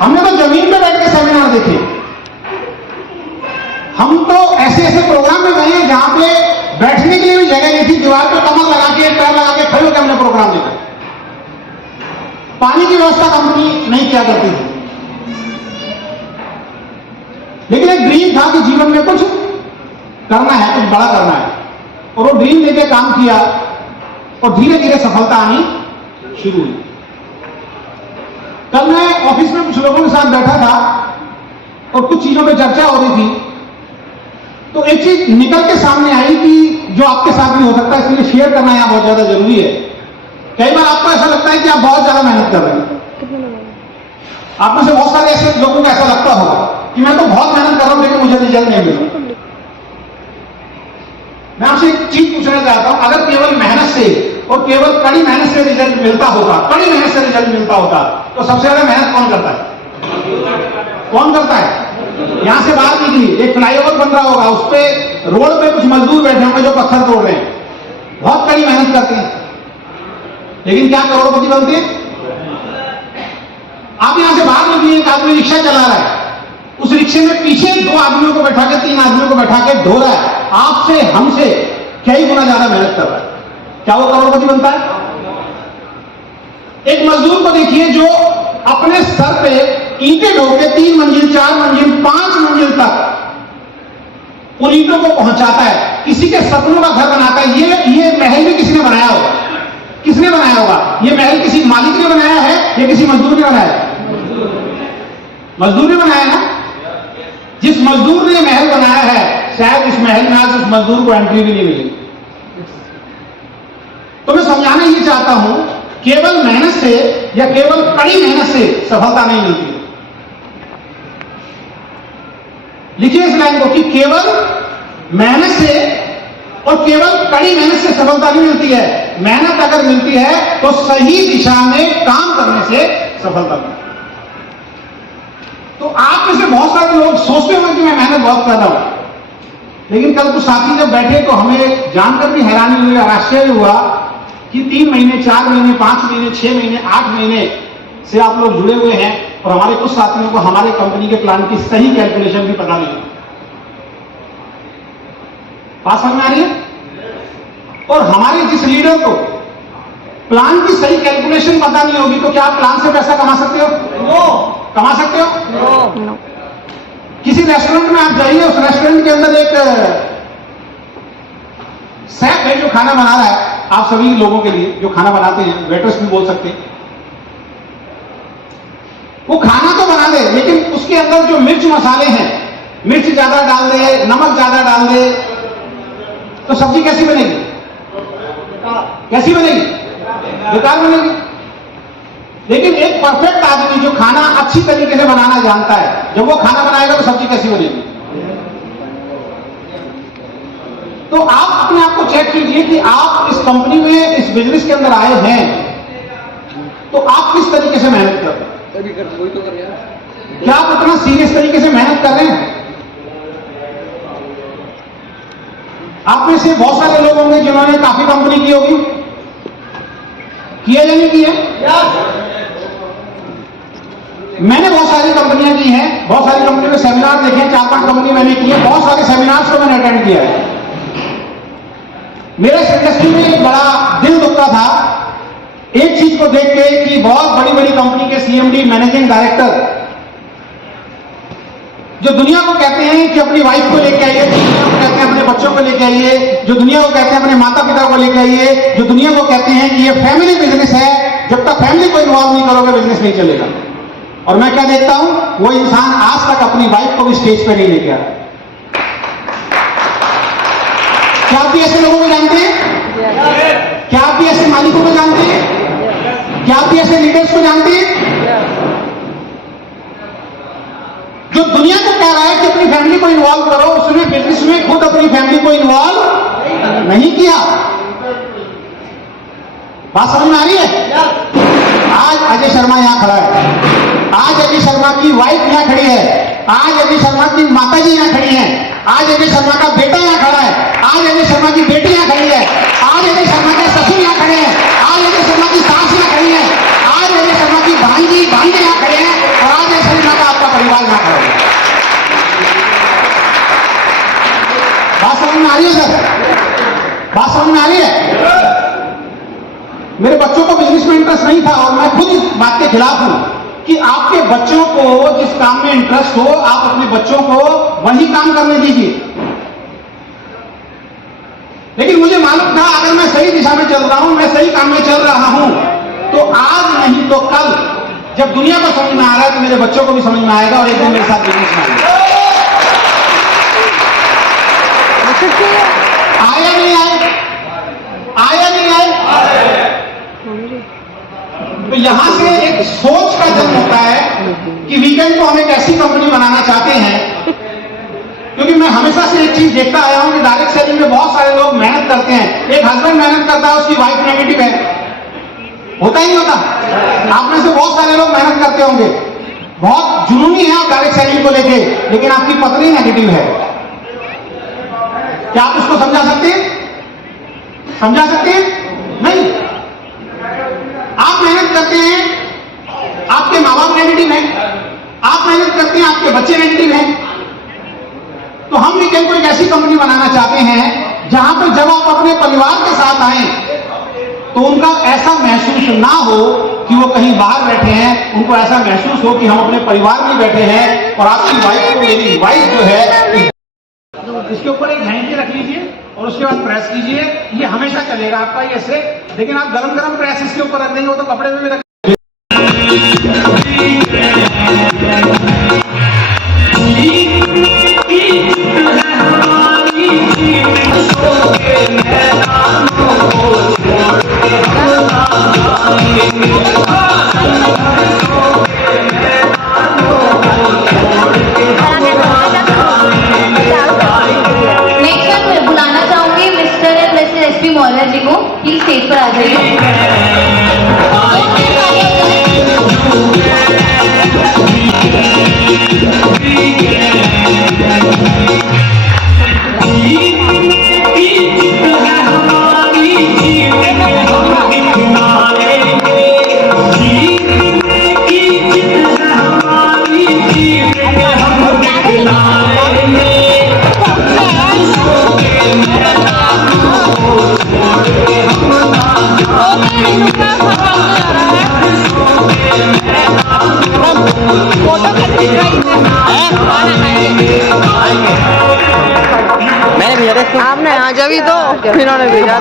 हमने तो जमीन पे बैठ के सेमिनार देखे, हम तो ऐसे ऐसे प्रोग्राम में गए हैं जहां पे बैठने के लिए भी जगह नहीं थी, दीवार पे कमर लगा के पैर लगा के खड़े होकर हमने प्रोग्राम देखा। पानी की व्यवस्था कंपनी नहीं किया करती थी, लेकिन एक ड्रीम था कि जीवन में कुछ करना है, कुछ बड़ा करना है, और वो ड्रीम लेके काम किया और धीरे धीरे सफलता आनी शुरू हुई। कल मैं ऑफिस में कुछ लोगों के साथ बैठा था और कुछ चीजों पर चर्चा हो रही थी, तो एक चीज निकल के सामने आई कि जो आपके साथ भी हो सकता है, इसलिए शेयर करना यहां बहुत ज्यादा जरूरी है। कई बार आपको ऐसा लगता है कि आप बहुत ज्यादा मेहनत कर रहे हैं, आप में से बहुत सारे ऐसे लोगों को ऐसा लगता होगा कि मैं तो बहुत मेहनत कर रहा हूं लेकिन मुझे रिजल्ट नहीं मिल रहा। मैं आपसे एक चीज पूछना चाहता हूं, अगर केवल मेहनत से और केवल कड़ी मेहनत से रिजल्ट मिलता होगा, कड़ी मेहनत से रिजल्ट मिलता होता, तो सबसे ज्यादा मेहनत कौन करता है? कौन करता है? यहां से बाहर निकली, एक फ्लाईओवर बन रहा होगा, उस पे रोड पे कुछ मजदूर बैठे होंगे जो पत्थर तोड़ रहे हैं, बहुत कड़ी मेहनत करते हैं, लेकिन क्या करोड़पति बनते हैं? आप यहां से बाहर निकलिए, एक आदमी रिक्शा चला रहा है, उस रिक्शे में पीछे 2 आदमियों को बैठा के 3 आदमियों को बैठा के ढो रहा है, आपसे हमसे कई गुना ज्यादा मेहनत कर रहा है, क्या वो करोड़पति बनता है? एक मजदूर को देखिए जो अपने सर पे ईंटें ढो के 3 मंजिल 4 मंजिल 5 मंजिल तक उन ईंटों को पहुंचाता है, किसी के सपनों का घर बनाता है। ये महल भी किसी ने बनाया होगा, किसने बनाया होगा? ये महल किसी मालिक ने बनाया है या किसी मजदूर ने बनाया है? मजदूर ने बनाया है। जिस मजदूर ने महल बनाया है, शायद इस महल में आज उस मजदूर को एंट्री भी नहीं मिली। तो मैं समझाना ये चाहता हूं, केवल मेहनत से या केवल कड़ी मेहनत से सफलता नहीं मिलती। लिखिए इस लाइन को कि केवल मेहनत से और केवल कड़ी मेहनत से सफलता नहीं मिलती है। मेहनत अगर मिलती है तो सही दिशा में काम करने से सफलता मिलती है। तो आप में से बहुत सारे लोग सोचते होंगे कि मैं मेहनत बहुत कर रहा हूं, लेकिन कल कुछ साथी जब बैठे तो हमें जानकर भी हैरानी हुई और आश्चर्य हुआ कि 3 महीने 4 महीने 5 महीने 6 महीने 8 महीने से आप लोग जुड़े हुए हैं, और हमारे कुछ साथियों को हमारे कंपनी के प्लान की सही कैलकुलेशन भी पता नहीं। बात समझ में आ रही है? और हमारे जिस लीडर को प्लान की सही कैलकुलेशन पता नहीं होगी, तो क्या आप प्लान से पैसा कमा सकते हो? कमा सकते हो? किसी रेस्टोरेंट में आप जाइए, उस रेस्टोरेंट के अंदर एक शेफ है जो खाना बना रहा है, आप सभी लोगों के लिए जो खाना बनाते हैं, वेटर्स भी बोल सकते हैं। वो खाना तो बना दे, लेकिन उसके अंदर जो मिर्च मसाले हैं, मिर्च ज्यादा डाल दे, नमक ज्यादा डाल दे, तो सब्जी कैसी बनेगी? कैसी बनेगी? बेकार बनेगी। लेकिन एक परफेक्ट आदमी जो खाना अच्छी तरीके से बनाना जानता है, जब वो खाना बनाएगा तो सब्जी कैसी बनेगी? तो आप अपने आप को चेक कीजिए कि आप इस कंपनी में, इस बिजनेस के अंदर आए हैं तो आप किस तरीके से मेहनत कर रहे हैं? क्या आप उतना सीरियस तरीके से मेहनत कर रहे हैं? आप में से बहुत सारे लोग होंगे जिन्होंने काफी कंपनी की होगी, किया या नहीं किया? मैंने बहुत सारी कंपनियां की हैं, बहुत सारी कंपनी में सेमिनार देखे, 4-5 कंपनी मैंने की है, बहुत सारे सेमिनार्स को मैंने अटेंड किया है। मेरे इस इंडस्ट्री में एक बड़ा दिल दुखता था एक चीज को देख के कि बहुत बड़ी बड़ी कंपनी के सीएमडी, मैनेजिंग डायरेक्टर जो दुनिया को कहते हैं कि अपनी वाइफ को लेके आइए, जो दुनिया को कहते हैं अपने बच्चों को लेके आइए, जो दुनिया को कहते हैं अपने माता पिता को लेके आइए, जो दुनिया को कहते हैं कि ये फैमिली बिजनेस है, जब तक फैमिली को इन्वॉल्व नहीं करोगे बिजनेस नहीं चलेगा। और मैं क्या देखता हूं, वो इंसान आज तक अपनी वाइफ को भी स्टेज पे नहीं लेके आया। क्या आप भी ऐसे लोगों को जानते हैं? क्या आप भी ऐसे मालिकों को जानते हैं? क्या आप भी ऐसे लीडर्स को जानते हैं जो दुनिया को कह रहा है कि अपनी फैमिली को इन्वॉल्व करो, उसने बिजनेस में खुद अपनी फैमिली को इन्वॉल्व नहीं किया? बात समझ में आ रही है? आज अजय शर्मा यहां खड़ा है, आज अजय शर्मा की वाइफ यहां खड़ी है, आज अजय शर्मा की माताजी यहां खड़ी हैं, आज अजय शर्मा का बेटा यहां खड़ा है, आज अजय शर्मा की बेटी यहां खड़ी है, आज अजय शर्मा के ससुर यहां खड़े हैं, आज अजय शर्मा की सास यहां खड़ी है, आज अजय शर्मा की भांजी यहां खड़े हैं, और आज अजय शर्मा का आपका परिवार यहां खड़ा है। बात समझ में आ रही है सर? बात समझ में आ रही है? मेरे बच्चों को बिजनेस में इंटरेस्ट नहीं था और मैं खुद इस बात के खिलाफ हूं कि आपके बच्चों को जिस काम में इंटरेस्ट हो, आप अपने बच्चों को वही काम करने दीजिए। लेकिन मुझे मालूम था अगर मैं सही दिशा में चल रहा हूं, मैं सही काम में चल रहा हूं, तो आज नहीं तो कल जब दुनिया को समझ में आ रहा है तो मेरे बच्चों को भी समझ में आएगा और एक दिन मेरे साथ बिजनेस में आएगा। आया नहीं आए? आया नहीं आए? तो यहां से एक सोच का जन्म होता है कि वीकेंड को हम एक ऐसी कंपनी बनाना चाहते हैं, क्योंकि मैं हमेशा से एक चीज देखता आया हूं कि डायरेक्ट सेलिंग में बहुत सारे लोग मेहनत करते हैं। एक हस्बैंड मेहनत करता है, उसकी वाइफ नेगेटिव है, होता ही नहीं होता? आप में से बहुत सारे लोग मेहनत करते होंगे, बहुत जुनूनी है आप डायरेक्ट सेलिंग को लेके, लेकिन आपकी पत्नी नेगेटिव है। क्या आप उसको समझा सकते हैं? समझा सकते हैं? नहीं। आप मेहनत करते हैं, आपके माँ बाप नेगेटिव हैं, आप मेहनत करते हैं, आपके बच्चे नेगेटिव हैं। तो हम वीकेंड को एक ऐसी कंपनी बनाना चाहते हैं जहां पर जब आप अपने परिवार के साथ आए तो उनका ऐसा महसूस ना हो कि वो कहीं बाहर बैठे हैं, उनको ऐसा महसूस हो कि हम अपने परिवार में बैठे हैं। और आपकी वाइफ को, मेरी वाइफ जो है, इसके ऊपर एक हैंकी रख लीजिए और उसके बाद प्रेस कीजिए, ये हमेशा चलेगा आपका ये से। लेकिन आप गरम गरम प्रेस इसके ऊपर रख देंगे, वो तो कपड़े में भी रख। मौर्य जी को प्लीज स्टेज पर आ जाइए। आपने आज अभी तो इन्होंने भेजा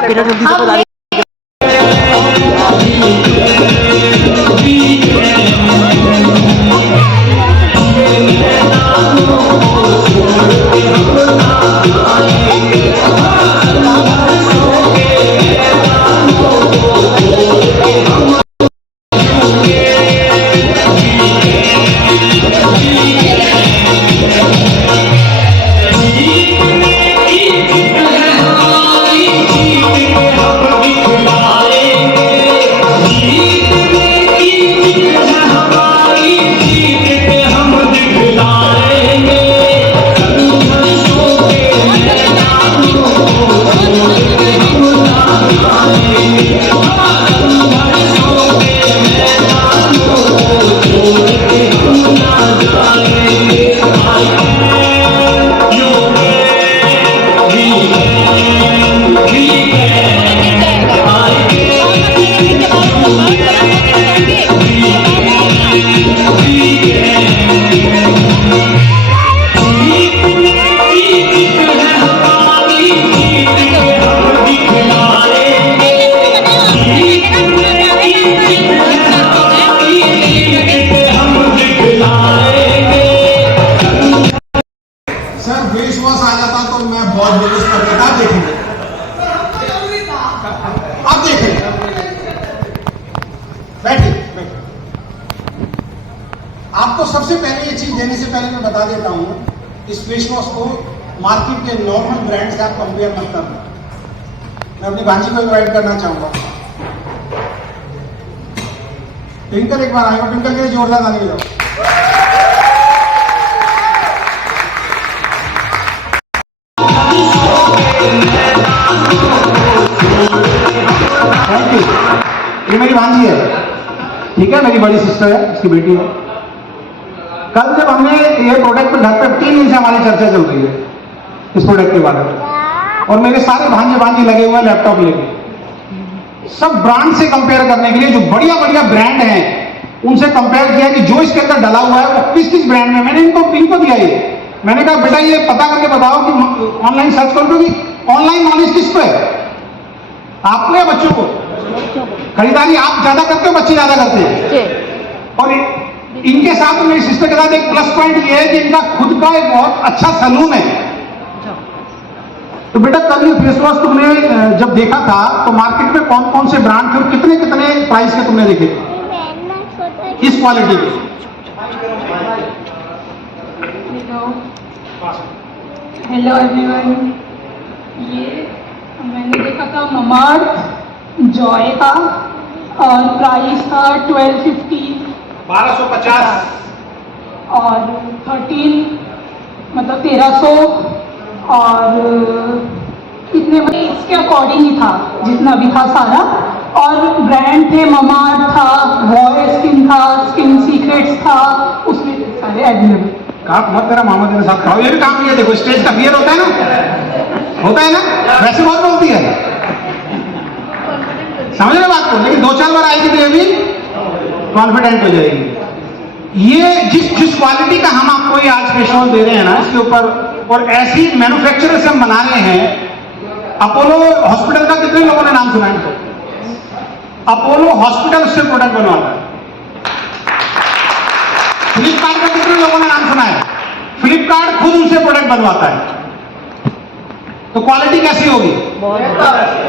सर फेस वॉश आ जाता तो मैं बहुत बिजनेस कर देता। आप देखेंगे, आप देखेंगे, बैठिए बैठिए। आपको सबसे पहले ये चीज देने से पहले मैं बता देता हूं, इस फेस वॉश को मार्केट के नॉर्मल ब्रांड से आप कंपेयर मत करना। मैं अपनी भांजी को इनवाइट करना चाहूंगा। ट्विंकल एक बार आएगा, ट्विंकल के लिए जोरदार ताली बजाओ। Thank you. ये मेरी भांजी है, ठीक है, मेरी बड़ी सिस्टर है, इसकी बेटी है। कल जब हमने ये प्रोडक्ट घर पे 3 दिन से हमारी चर्चा चल रही है इस प्रोडक्ट के बारे में, और मेरे सारे भांजे लगे हुए हैं लैपटॉप लेके। सब ब्रांड से कंपेयर करने के लिए जो बढ़िया बढ़िया ब्रांड हैं उनसे कंपेयर किया कि जो इसके अंदर डला हुआ है वो किस किस ब्रांड में। मैंने इनको दिया ये, मैंने कहा बेटा ये पता करके बताओ कि ऑनलाइन सर्च करो कि ऑनलाइन नॉलेज किस पे है, आपको या बच्चों को? खरीदारी आप ज्यादा करते हो, बच्चे ज्यादा करते हैं। और इनके साथ मेरी सिस्टर के साथ एक प्लस पॉइंट ये है कि इनका खुद का एक बहुत अच्छा सैलून है। तो बेटा कल ये फेस वॉश तुमने जब देखा था तो मार्केट में कौन कौन से ब्रांड थे और कितने कितने प्राइस के तुमने देखे इस क्वालिटी के? हेलो एवरीवन, ये मैंने देखा था ममार्थ जॉय का, और प्राइस था 1250 और 13 मतलब 1300 और इतने मतलब इसके अकॉर्डिंग ही था जितना भी था सारा। और ब्रांड थे, ममार्थ था, रॉय स्किन था, स्किन सीक्रेट्स था, उसमें सारे अवेलेबल। आप मत तेरा मोहम्मद के साथ खाओ, ये भी काम किया। देखो स्टेज का फियर होता है ना, वैसे बहुत बोलती है, समझ रहे बात को, लेकिन 2-4 बार आएगी तो ये भी कॉन्फिडेंट हो जाएगी। ये जिस क्वालिटी का हम आपको ये आज फेस वॉश दे रहे हैं ना इसके ऊपर, और ऐसी मैन्युफैक्चरर से हम बना रहे हैं। अपोलो हॉस्पिटल का कितने लोगों ने नाम सुना है? अपोलो हॉस्पिटल उससे प्रोडक्ट बनवाता है। फ्लिपकार्ट का कितने लोगों ने नाम सुना है? फ्लिपकार्ट खुद उनसे प्रोडक्ट बनवाता है। तो क्वालिटी कैसी होगी?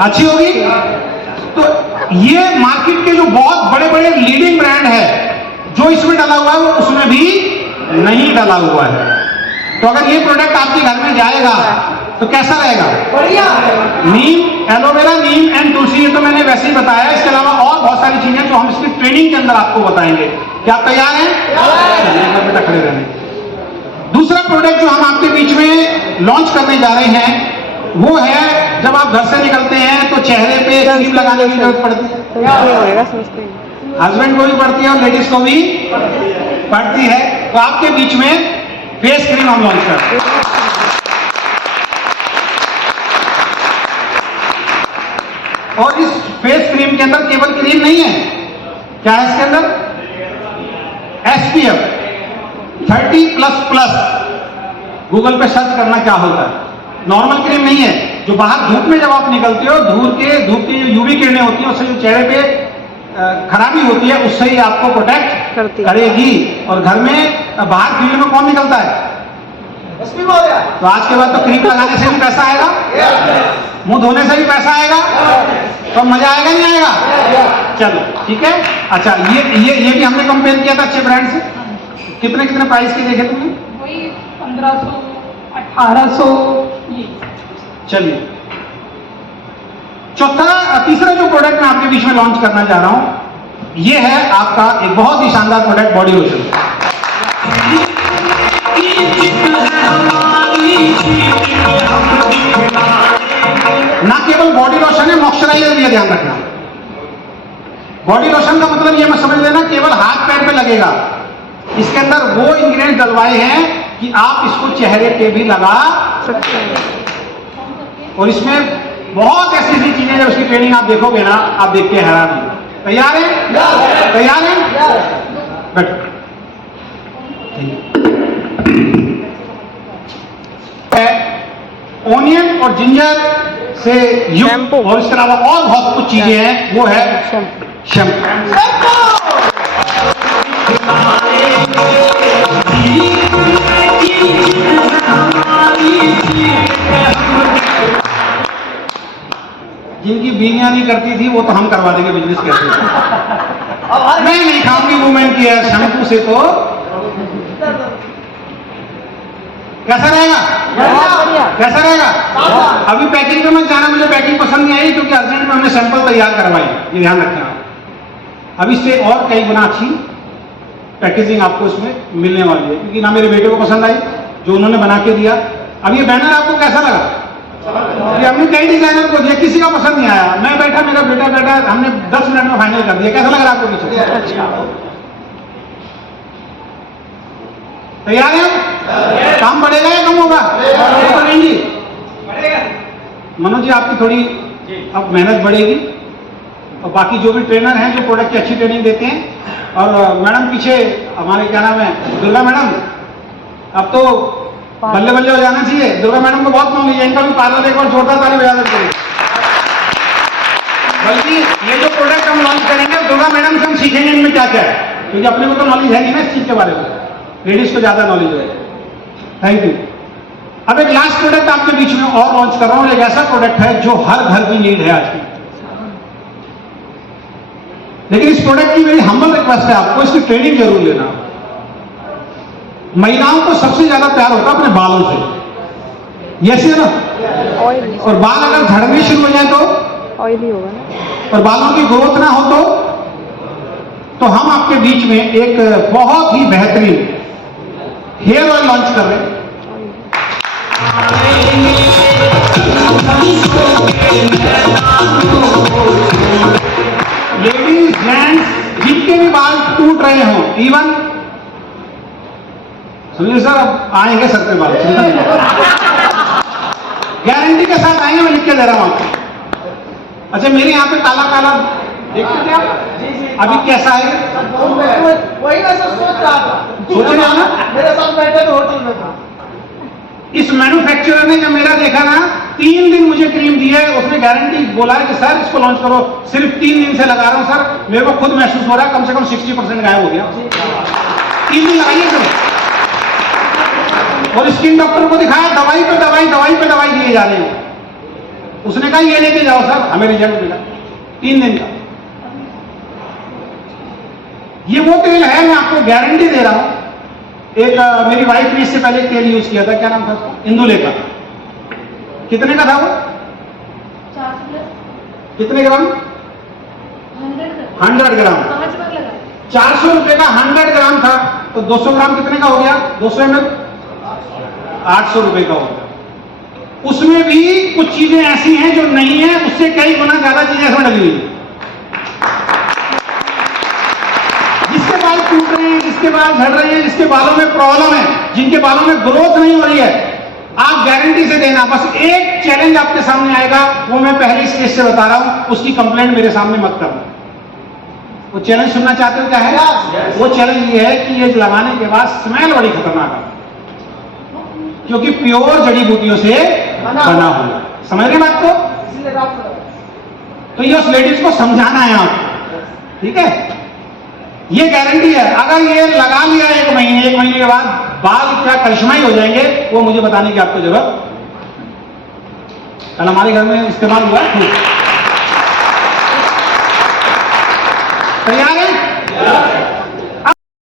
अच्छी होगी। तो ये मार्केट के जो बहुत बड़े बड़े लीडिंग ब्रांड है, जो इसमें डाला हुआ है वो उसमें भी नहीं डाला हुआ है। तो अगर ये प्रोडक्ट आपके घर में जाएगा तो कैसा रहेगा? बढ़िया। नीम, एलोवेरा, नीम एंड तुलसी, ये तो मैंने वैसे ही बताया। इसके अलावा और बहुत सारी चीजें जो हम इसकी ट्रेनिंग के अंदर आपको बताएंगे। क्या आप तैयार हैं? चलिए बेटा खड़े रहने। दूसरा प्रोडक्ट जो हम आपके बीच में लॉन्च करने जा रहे हैं वो है, जब आप घर से निकलते हैं तो चेहरे पे क्रीम लगाने की जरूरत पड़ती है, हस्बैंड को भी पड़ती है और लेडीज को भी पड़ती है। तो आपके बीच में फेस क्रीम हम लॉन्च करते हैं। और इस फेस क्रीम के अंदर केवल क्रीम नहीं है, क्या है इसके अंदर? SPF 30++। गूगल पे सर्च करना क्या होता है। नॉर्मल क्रीम नहीं है, जो बाहर धूप में जब आप निकलते हो, धूप की यूवी किरणें होती हैं उससे जो चेहरे पे खराबी होती है उससे ही आपको प्रोटेक्ट करेगी। और घर में बाहर फील्ड में कौन निकलता है? तो आज के बाद तो क्रीम लगाने से भी पैसा आएगा, मुंह धोने से भी पैसा आएगा, तो मजा आएगा नहीं आएगा? चलो ठीक है। अच्छा, ये भी हमने कंपेयर किया था अच्छे ब्रांड से। कितने कितने प्राइस के देखे तुमने? वही 1500 1800 ये। चलिए, तीसरा जो प्रोडक्ट मैं आपके बीच में लॉन्च करना चाह रहा हूं, ये है आपका एक बहुत ही शानदार प्रोडक्ट, बॉडी लोशन। ना केवल बॉडी लोशन है, मॉइस्चराइजर भी है, ध्यान रखना। बॉडी लोशन का मतलब ये मत समझ लेना केवल हाथ पैर पे लगेगा, इसके अंदर वो इंग्रेडिएंट डलवाए हैं कि आप इसको चेहरे पे भी लगा सकते हैं। और इसमें बहुत ऐसी ऐसी चीजें, जब उसकी ट्रेनिंग आप देखोगे ना, आप देख के हैरान होंगे। तैयार है? तैयार है? बैठो। ओनियन और जिंजर से युक्त और इसके अलावा और बहुत कुछ चीजें हैं, वो है शैम्पू। जिनकी बीवियां नहीं करती थी वो तो हम करवा देंगे बिजनेस कैसे। मैं नहीं खाऊंगी वुमेन की है शैम्पू से, तो कैसा रहेगा? कैसा रहेगा? अभी पैकिंग पे मत जाना, मुझे पैकिंग पसंद नहीं आई क्योंकि अर्जेंट में हमने सैंपल तैयार करवाई, ये ध्यान रखना। अब इससे और कई गुना अच्छी पैकेजिंग आपको इसमें मिलने वाली है, क्योंकि ना मेरे बेटे को पसंद आई जो उन्होंने बना के दिया। अब ये बैनर आपको कैसा लगा? ये हमने कई डिजाइनर को दिया, किसी का पसंद नहीं आया। मैं बैठा, मेरा बेटा बैठा, हमने 10 मिनट में फाइनल कर दिया। कैसा लग रहा है आपको पीछे? तैयार है? काम बढ़ेगा या कम होगा? बढ़ेगी। मनोज जी आपकी थोड़ी अब मेहनत बढ़ेगी, और बाकी जो भी ट्रेनर हैं जो प्रोडक्ट की अच्छी ट्रेनिंग देते हैं, और मैडम पीछे हमारे क्या नाम है, दुर्गा मैडम, अब तो बल्ले बल्ले हो जाना चाहिए। दुर्गा मैडम को बहुत नॉलेज है, इनका भी पार्लर एक और जोरदार ताली बजा देते हैं। बल्कि ये जो प्रोडक्ट हम लॉन्च करेंगे दुर्गा मैडम से हम सीखेंगे इनमें क्या क्या है, क्योंकि अपने को तो नॉलेज है नहीं ना इस चीज के बारे में, लेडीज को ज्यादा नॉलेज है। Thank you. अब एक लास्ट प्रोडक्ट आपके बीच में और लॉन्च कर रहा हूं, एक ऐसा प्रोडक्ट है जो हर घर की नीड है आज की। लेकिन इस प्रोडक्ट की मेरी हम्बल रिक्वेस्ट है आपको, इसकी ट्रेनिंग जरूर लेना। महिलाओं को सबसे ज्यादा प्यार होता है अपने बालों से, यस है ना? और बाल अगर झड़ने शुरू हो जाए तो ऑयली होगा ना, और बालों की ग्रोथ ना हो तो हम आपके बीच में एक बहुत ही बेहतरीन हेयर ऑयल लॉन्च कर रहे हैं। लेडीज जेंट्स जिनके भी बाल टूट रहे हों, इवन सुनिए सर, अब आएंगे सर पे बाल, गारंटी के साथ आएंगे, मैं लिख के दे रहा हूं आपको। अच्छा, मेरे यहाँ पे काला काला देखते थे आप? अभी कैसा है? वही मैं सोच रहा था, सोच रहे हो ना? मेरे साथ बैठे तो होटल में था। इस मैन्युफैक्चरर ने जब मेरा देखा ना, 3 दिन मुझे क्रीम दी है, उसने गारंटी बोला है कि सर इसको लॉन्च करो। सिर्फ 3 दिन से लगा रहा हूं सर, मेरे को खुद महसूस हो रहा है कम से कम 60% गायब हो गया। 3 दिन लगाइए सर। और स्किन डॉक्टर को दिखाया, दवाई पे दवाई, दवाई पे दवाई दिए जा रहे हैं। उसने कहा ये लेके जाओ सर, हमें रिजल्ट मिला 3 दिन का। ये वो तेल है, मैं आपको गारंटी दे रहा हूं। एक मेरी वाइफ ने इससे पहले तेल यूज किया था, क्या नाम था उसका? इंदुले का। कितने का था वो? 400 कितने ग्राम? 100 ग्राम। 400 रुपए का 100 ग्राम था, तो 200 ग्राम कितने का हो गया? 200 ml 800 रुपए का हो गया। उसमें भी कुछ चीजें ऐसी हैं जो नहीं है, उससे कई गुना ज्यादा चीजें इसमें डली हुई। जिसके बाल टूट रहे हैं, जिसके बाल झड़ रहे हैं, जिसके बालों में प्रॉब्लम है, जिनके बालों में ग्रोथ नहीं हो रही है, आप गारंटी से देना। बस एक चैलेंज आपके सामने आएगा, वो मैं पहले स्टेज से बता रहा हूं, उसकी कंप्लेंट मेरे सामने मत करना। वो चैलेंज सुनना चाहते हो? क्या है वो चैलेंज? ये है कि ये लगाने के बाद स्मेल बड़ी खतरनाक है, क्योंकि प्योर जड़ी बूटियों से बना हुआ। समझ रहे बात को? तो ये उस लेडीज को समझाना है आपको, ठीक है? ये गारंटी है, अगर ये लगा लिया 1 महीने के बाद बाल क्या करिश्माई हो जाएंगे, वो मुझे बताने की आपको जरूरत। कल हमारे घर में इस्तेमाल हुआ। तैयार है?